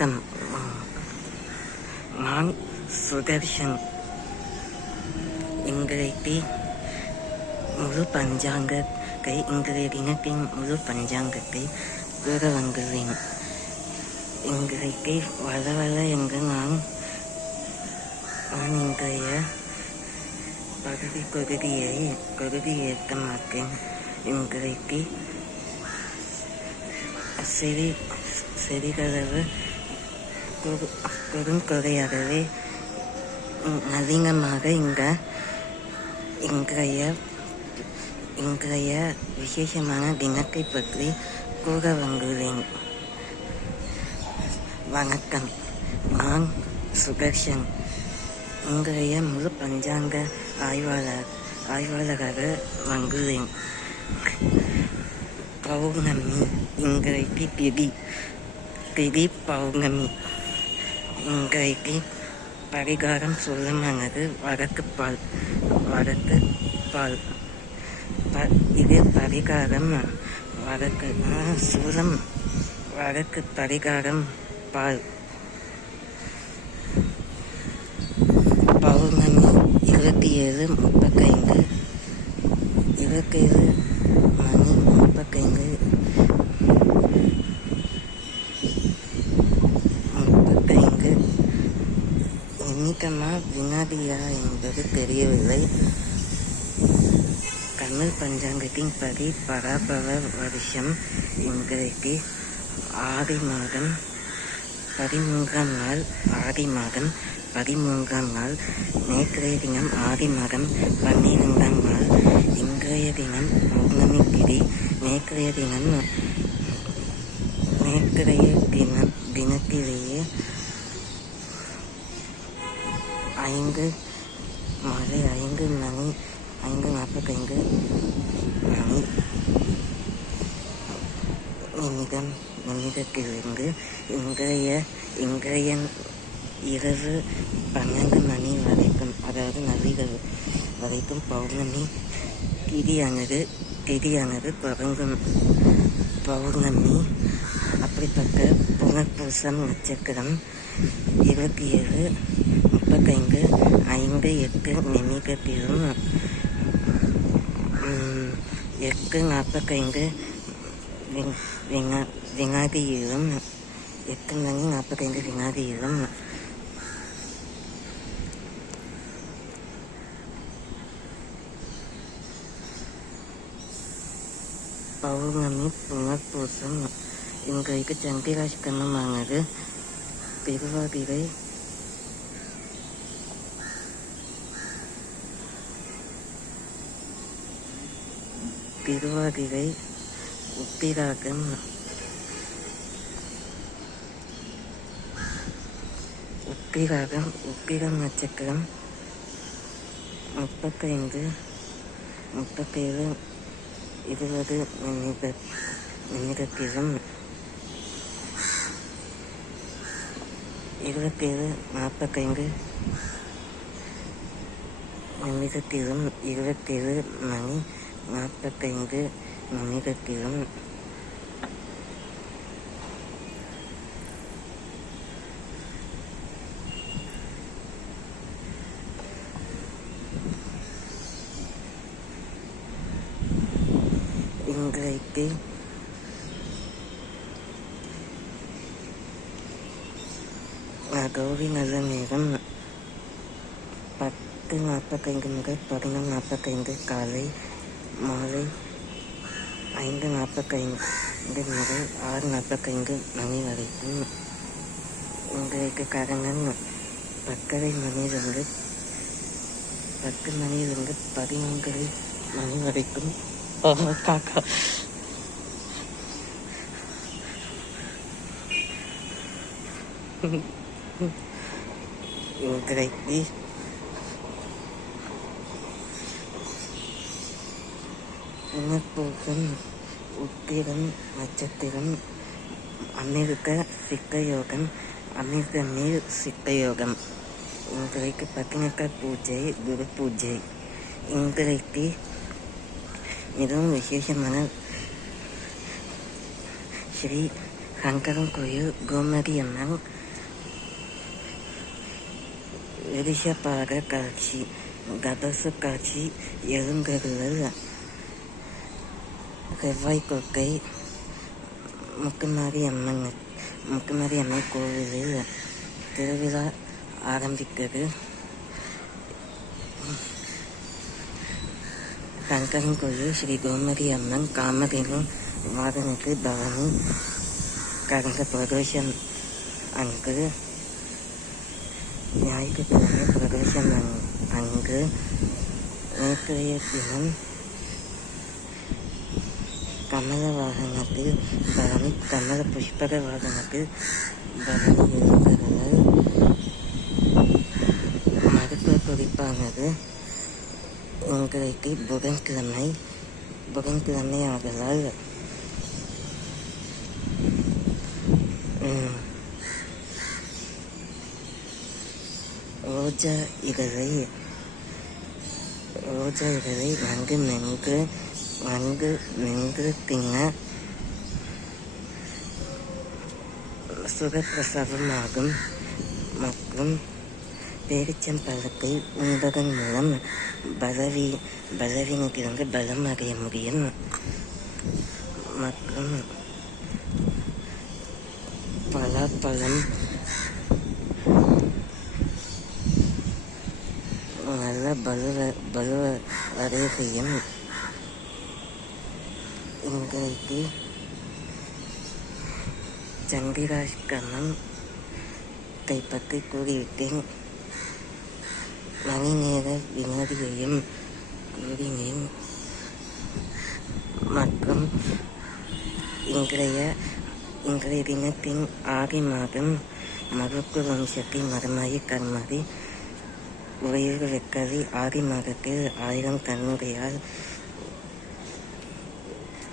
வணக்கம். நான் சுதர்ஷன். இன்றைக்கு முழு பஞ்சாங்கத்தை இன்றைய தினத்தின் முழு பஞ்சாங்கத்தை கூற வந்துள்ளேன். இன்றைக்கு வள என்று நான் இன்றைய பகுதி ஏற்க மாட்டேன். இன்றைக்கு செறிகளவு பெருங்குறையாகவே அதிகமாக இன்றைய விசேஷமான தினத்தை பற்றி கூற வந்துள்ளேன். வணக்கம். நான் சுதர்ஷன். இன்றைய முழு பஞ்சாங்க ஆய்வாளராக வந்துள்ளேன். பௌர்ணமி. இன்றைக்கு திதி பௌர்ணமி. இன்றைக்கு பரிகாரம் சொல்லுமானது வடக்கு பால். இது பரிகாரம் வடக்கு சூலம். வடக்கு பரிகாரம் பால். பௌர்ணமி 27:35 நிமித்தமா வினாடியா என்பது தெரியவில்லை. தமிழ் பஞ்சாங்கத்தின் படி பராபவ வருஷம் இன்றைக்கு ஆடி மாதம் 13ஆம் நாள். நேற்றைய தினம் ஆடி மாதம் 12ஆம் நாள். இன்றைய தினம் பௌர்ணமி திதி. நேற்றைய தினத்திலேயே 5:45 நிமிடத்திலிருந்து இன்றைய இரவு 12 மணி வரைக்கும், அதாவது நள்ளிரவு வரைக்கும் பௌர்ணமி திதியானது தொடங்கும். பௌர்ணமி அப்படிப்பட்ட புனர்பூசம் நட்சத்திரம் 27:35 5:08 நிமிடத்திலும் 8:45 வினாடியிலும் 8:45 வினாடியிலும் பௌர்ணமி புனர்பூசம். இன்றைக்கு சந்திராஷ்டமமானது திருவாதிரை உத்திரம் நட்சத்திரம் 37:20 நிமிடத்திலும் 27:45 நிமிடத்திலும் 27:45 நிமிடத்திலும் இன்றைக்கு கௌரி நல்ல நேரம் 10:45 முதல் 11:45 காலை. மாலை 5:45 முதல் 6:45 மணி வரைக்கும். இன்றைக்கு கரணம் 10 மணியிலிருந்து 11 மணி வரைக்கும். காக்கா இன்றைக்கு புனர்பூசம் உத்திரம் நட்சத்திரம். அமிர்த சித்தயோகம். இன்றைக்கு பத்தினக்க பூஜை, குரு பூஜை. இன்றைக்கு மிகவும் விசேஷமான ஸ்ரீ கங்கரங்கோயில் கோமதி அம்மன் எரிசப்பாக காட்சி கபசு காட்சி எழுங்கருவல் செவ்வாய் கொக்கை முத்துமாரி அம்மன் கோவிலில் திருவிழா ஆரம்பிக்கிறது. கங்கரங்கோயில் ஸ்ரீ கோமதி அம்மன் காமதேனு வாகனத்து பவனி கடந்த பிரதோஷம் அங்கு ஞாயிற்றுக்கிழமை பிரதோஷம் அங்கு நேற்றைய தினம் கமல வாகனத்தில் பவனி கமல புஷ்பக வாகனத்தில் பவனி எழுந்தவர்கள். மருத்துவ குறிப்பானது இன்றைக்கு புதன்கிழமை ஆகலால் ரோஜா இதழை நன்கு மென்று தின்ன சுகப்பிரசவமாகும் மற்றும் பேரிச்சம்பழத்தை உண்பதன் மூலம் பலவீனத்திலிருந்து பலம் அடைய முடியும். மற்றும் பலாப்பழம் நல்ல பலுவ அடைய செய்யும். இன்றைக்கு சந்திராஷ்டமத்தை பற்றி கூறிவிட்டேன். மணி நேர வினாடியையும் கூறினேன். மற்றும் இன்றைய தினத்தின் ஆடி மாதம் மறுக்கு வம்சத்தை மரமாயி கர்மாதி உயிர் வெக்கதி ஆடி மாதத்தில் 1000 கண்ணுடையால்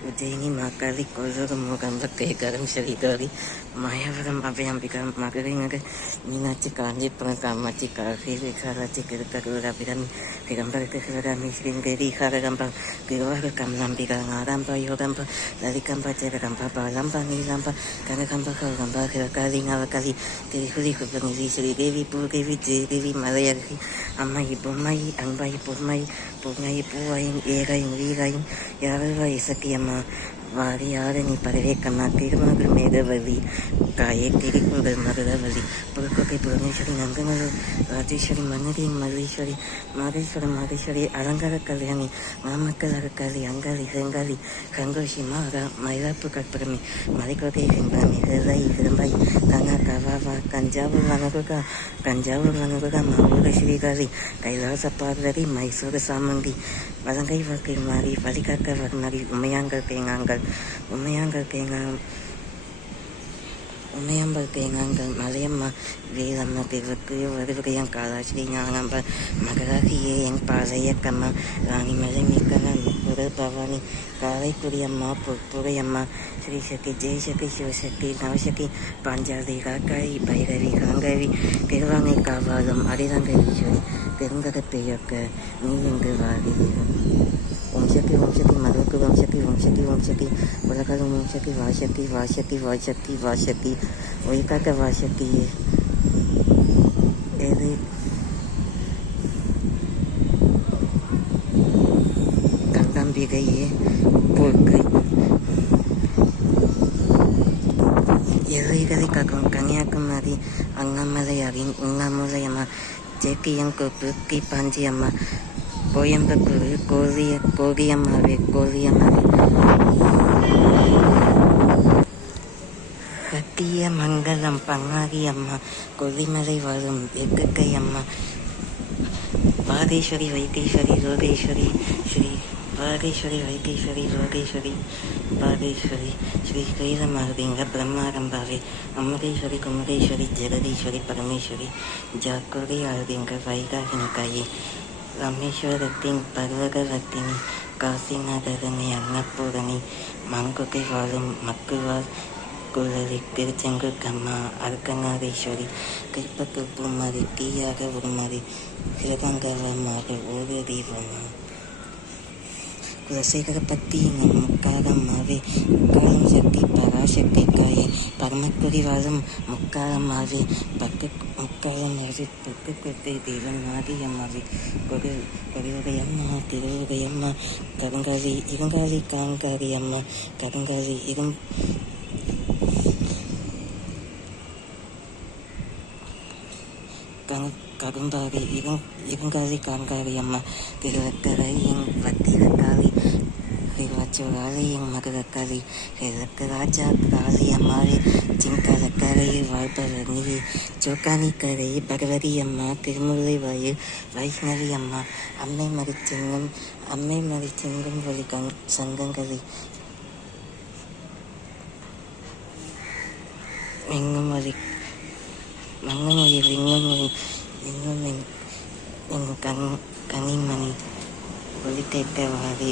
உஜயினி மாக்காளி கொல்லூர் மூகம்ப கேகரம் ஸ்ரீகரி மாயவரம் அபயம்பிகா மதுரை நகர் மீனாட்சி காஞ்சிபுரம் காமாட்சி காசி விசாலாட்சி திருக்கரூர் அபிராமி திகம்பரத்து சிவகாமி ஸ்ரீங்கேரி ஹரகம்பா திருவாரூர் கமலாம்பிகா நாராம்பா யோகம்பா லலிகம்பா ஜெகதம்பா பாலம்பா நீலாம்பா கனகம்பா கௌகம்பா சிவகாளி நவகாளி திரிகுலி குபநிதி ஸ்ரீதேவி பூதேவி ஜெயதேவி மலையரசி அம்மாயி பொம்மாயி அன்பாயி பொம்மாயி பொம்மாயி பூவாயும் ஏகாயும் வீராயும் யாரவாய் இசக்கியம்மா வாரி ஆரணி பரவேக்கம்மா திருமகள் மேகவதி காயே திரிக்குகள் மருதவதி புதுக்கோட்டை புவனேஸ்வரி நங்கநல்லூர் ராஜேஸ்வரி மல்லீஸ்வரி மாதேஸ்வரி அலங்கார கல்யாணி நாமக்கல் அரக்காளி அங்காளி செங்காளி சங்கோஷி மாகா மயிலாப்பு கற்பகமி மலைக்கோட்டை செங்காமி ஹிருதாயி திரும்பாய் கங்கா கவாவா தஞ்சாவூர் வனகுகா மாவூர ஸ்ரீகாளி கைலாச பார்வதி மைசூர சாமந்தி வலங்கை வாக்கை மாறி வழிகாக்க வர்ணரி உமையாங்கல் தேங்காங்கள் மலையம்மா வேலம்மா பிறகு வருவகையம் காலாஸ்ரீ ஞானம்பா மகராகியே என் பாளையக்கம்மா ராணி மலை மிக்கலன் புதர் பவானி காரைக்குடியம்மா புகையம்மா ஸ்ரீசக்தி ஜெயசக்தி சிவசக்தி நவசக்தி பாஞ்சாலி காக்காரி பைரவி காங்கவி திருவாங்கை காவாலம் அரிரங்க ஈஸ்வரி பெருங்கத பெயர்க்க நீ இங்கு வாரீர்கள். வம்சத்தி மதுக்கு வம்சத்தி உலகம் வம்சத்தி வாசத்தி ஒய்காக்க வாசத்தி எது கங்காம்பிகையே போர்க்கை எல்லைகளை காக்கும் கன்னியாகுமரி அண்ணாமலையாரின் உண்ணாமலையம்மா ஜேக்கியங்கோப்பு கீப்பாஞ்சியம்மா கோயம்புத்தூர் கோதியம்மாவே கட்டிய மங்கலம் பங்காரி அம்மா கொல்லிமலை வரும் எக்கை அம்மா வாதேஸ்வரி வைத்தீஸ்வரி ரோகேஸ்வரி ஸ்ரீ கைலமாகதிங்க பிரம்மாரம்பாவே அமுதேஸ்வரி குமுதேஸ்வரி ஜெகதீஸ்வரி பரமேஸ்வரி ஜாக்கோரி ஆகுதிங்க வைகாகினக்காயி ராமேஸ்வரத்தின் பர்வகவத்தினி காசிநாதரனி அன்னபூரணி மங்குகை வாழும் மக்குவார் குழலி திருச்செங்குக்கம்மா அர்க்கநாதேஸ்வரி கைப்பக்கு பூமாரி தீயாக உருமாறி சிவகங்கவமாக ஒரு தீபமா குலசேகர பத்தி முக்காரம்மாவே காலம் சக்தி பரா பராசக்திக்காயே பரமக்குடி வாழும் முக்காலம்மாவே முக்காலம்மாவே பக்கு கொட்டை தெய்வம் மாரியம்மாவே கொடியுடையம்மா திருவுடையம்மா கருங்காலி இருங்காலி காங்காரி அம்மா கருங்காலி கரும்பாரி இருங்காலி காங்காரி அம்மா திருவக்கரையின் வத்திரக்காளி திருவச்சூராளியின் மகரக்காளி கிழக்கு ராஜா காளி அம்மாவே சிங்காலக்கரையில் வாழ்பவர் நீ சோக்கானி கரை பகவதி அம்மா திருமுல்லை வாயில் வைஷ்ணவி அம்மா அம்மை மறிச்செங்கும் வழி சங்கங்களை எங்கும் வழி மங்கமொழியில் எங்கும் கனிமணி ஒளி கேட்க வாரி